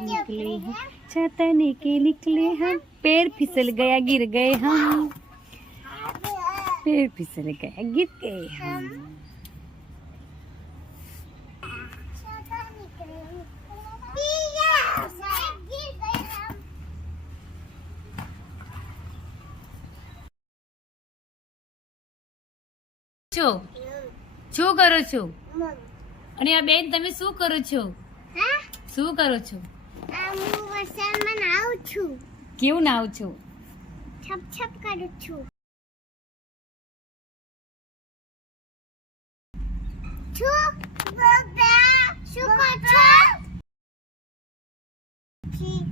निकले हैं छतने के निकले हम, पैर फिसल गया गिर गए हम, पैर फिसल गया गिर गए हम। શું કરો છો? અને આ બેન તમે શું કરો છો? શું કરો છો? હું વરસાદમાં નાઉં છું. કેવું નાવ છો? છપ છપ કરું છું. શું કરો છો? ઠીક